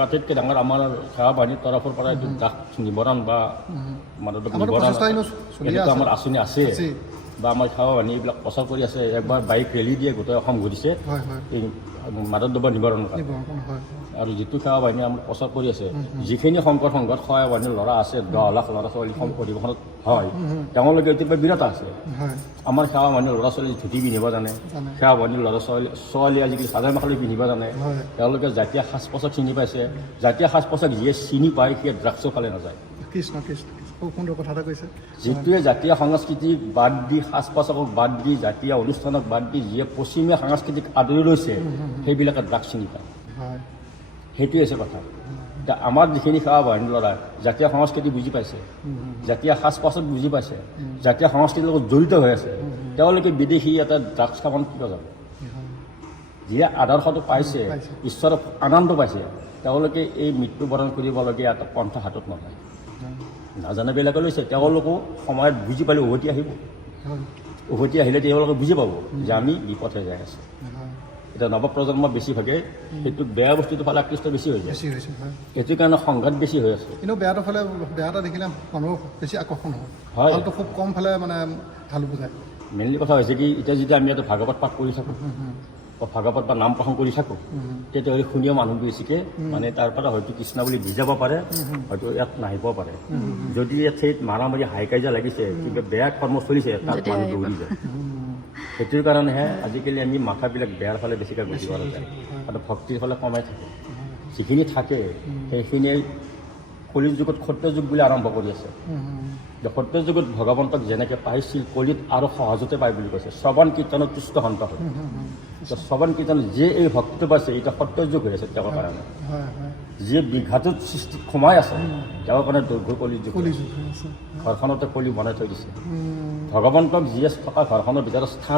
আটাইতকৈ ডাঙৰ আমাৰ সেৱা বাহিনীৰ তৰফৰ পৰা এইটো ড্ৰাগছ নিবাৰণ বা মাদক নিবাৰণ এনেকুৱা আমাৰ আঁচনি আছে বা আমাৰ সেৱা বাহিনী এইবিলাক প্ৰচাৰ কৰি আছে। একবাৰ বাইক ৰেলী দিয়ে গোটেই অসম ঘূৰিছে এই মাদক দ্ৰব্য নিবাৰণৰ কাৰণে। আৰু যিটো সেৱা বাহিনী আমাৰ প্ৰচাৰ কৰি আছে, যিখিনি শংকৰ সংঘত সেৱা বাহিনীৰ ল'ৰা আছে, 10 লাখ ল'ৰা ছোৱালী অধিৱেশনত হয়, তেওঁলোকে এতিয়াৰ বিৰত আছে। আমাৰ সেৱা বাহিনীৰ ল'ৰা ছোৱালী ধুতি পিন্ধিব জানে, সেৱা বাহিনীৰ ল'ৰা ছোৱালী আজিকালি চাদৰ মেখেলা পিন্ধিব জানে, তেওঁলোকে জাতীয় সাজ পোছাক চিনি পাইছে। জাতীয় সাজ পোছাক যিয়ে চিনি পায় সিয়ে ড্ৰাগছৰ ফালে নাযায়। কৃষ্ণ কৃষ্ণ খুব সুন্দৰ কথা এটা কৈছে। যিটোৱে জাতীয় সংস্কৃতিক বাদ দি, সাজ পোছাকক বাদ দি, জাতীয় অনুষ্ঠানক বাদ দি যিয়ে পশ্চিমীয়া সংস্কৃতিক আদৰি লৈছে সেইবিলাকে ড্ৰাগছ চিনি পায়। সেইটোৱে হৈছে কথা। এতিয়া আমাৰ যিখিনি সেৱা বাহিনীৰ ল'ৰা জাতীয় সংস্কৃতি বুজি পাইছে, জাতীয় সাজ পোছাক বুজি পাইছে, জাতীয় সংস্কৃতিৰ লগত জড়িত হৈ আছে, তেওঁলোকে বিদেশী এটা ড্ৰাগছ খাব কিয় যাব? যিয়ে আদৰ্শটো পাইছে, ঈশ্বৰৰ আনন্দ পাইছে, তেওঁলোকে এই মৃত্যুবৰণ কৰিবলগীয়া এটা পন্থা হাতত নাযায়। নাজানাবিলাকে লৈছে, তেওঁলোকো সময়ত বুজি পালে উভতি আহিব। উভতি আহিলে তেওঁলোকে বুজি পাব যে আমি বিপথে যাই আছোঁ। এতিয়া নৱপ্ৰজন্ম বেছিভাগে সেইটো বেয়া বস্তুটো ফালে আকৃষ্ট বেছি হৈ যায়। সেইটো কাৰণে সংঘাত বেছি হৈ আছে। কিন্তু বেয়াটো ফালে বেয়া এটা দেখিলে মানুহ বেছি আকৰ্ষণ হয়, ভালটো খুব কম ফালে মানে ভাল বুজায়। মেইনলি কথা হৈছে কি, এতিয়া যদি আমি এটা ভাগৱত পাঠ কৰি থাকোঁ, ভাগৱত বা নাম প্ৰসংগ কৰি থাকোঁ, তেতিয়াহ'লে শুনিও মানুহ বেছিকৈ মানে তাৰ পৰা হয়তো কৃষ্ণ বুলি বুজাব পাৰে, হয়তো ইয়াত নাহিব পাৰে। যদি ইয়াত সেই মাৰা মাৰি হাই কাজিয়া লাগিছে, কিবা বেয়া কৰ্ম চলিছে, তাত মানুহ দৌৰি যায়। সেইটোৰ কাৰণেহে আজিকালি আমি মাথাবিলাক বেয়াৰ ফালে বেছিকৈ গুচি যোৱা যায় আৰু ভক্তিৰ ফালে কমাই থাকে। যিখিনি থাকে সেইখিনিয়ে কলিৰ যুগত সত্য যুগ বুলি আৰম্ভ কৰি আছে। সত্য যুগত ভগৱন্তক যেনেকৈ পাইছিল, কলিত আৰু সহজতে পায় বুলি কৈছে। শ্ৰৱণ কীৰ্তনত তুষ্ট সন্ত হয়। শ্ৰৱণ কীৰ্তন যিয়ে এই ভক্তিটো পাইছে, এতিয়া সত্য যুগ হৈ আছে তেওঁৰ কাৰণে। যিয়ে বিঘাটোত সৃষ্টিত সোমাই আছে, তেওঁৰ কাৰণে দৈৰ্ঘ্য কলিৰ যুগ। ঘৰখনতে কলি বনাই থৈ দিছে। ভগৱন্তক যিয়ে থকা ঘৰখনৰ ভিতৰত স্থান